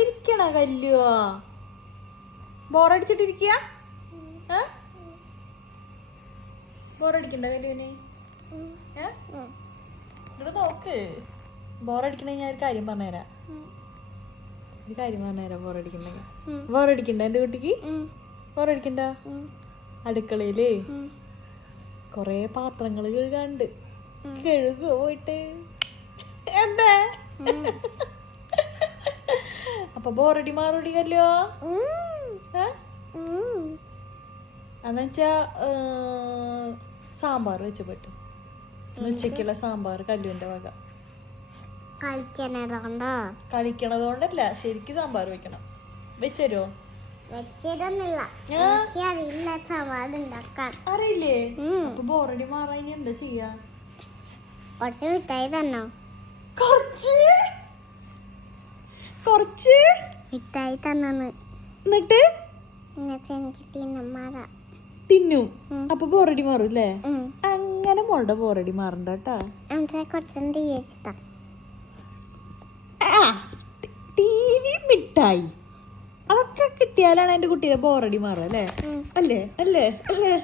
ഇവിടെ ഇരിക്കണ കല്ലുവാ ബോറടിച്ചിട്ടിരിക്കുക ബോറടിക്കണ്ട കല്ലുവിന് ഇവിടെ നോക്ക് ബോറടിക്കണ ഞാൻ ഒരു കാര്യം പറഞ്ഞുതരാം ബോറടിക്കണ്ടെങ്കിൽ ബോറടിക്കണ്ട എന്റെ കുട്ടിക്ക് ബോറടിക്കണ്ട അടുക്കളയില് കൊറേ പാത്രങ്ങൾ കഴുകാണ്ട് കഴുകുക പോയിട്ട് എന്താ അപ്പൊ ബോറടി മാറടിക്കല്ലോ എന്നുവെച്ചാ സാമ്പാർ വെച്ച് പറ്റും ഉച്ചക്കുള്ള സാമ്പാർ കല്ലുവിന്റെ വക കളിക്കണതോണ്ടല്ല ശരിക്കും സാമ്പാർ വെക്കണം വെച്ചരോ അറിയില്ലേ അപ്പൊ ബോറടി മാറാൻ ഇനി എന്താ ചെയ്യാ കുറച്ച് മിഠായി തന്നോ കുറച്ച് മിഠായി തന്നു എന്നിട്ട് എനിക്ക് തിന്നും അപ്പൊ ബോറടി മാറും അല്ലേ അങ്ങനെ മോളുടെ ബോറടി മാറണ്ട കേട്ടാ കുറച്ചും ടീ വെച്ചിട്ടാ ടി വി മിഠായി അതൊക്കെ കിട്ടിയാലാണ് എന്റെ കുട്ടിയുടെ ബോറടി മാറുക അല്ലേ അല്ലേ അല്ലേ അല്ലേ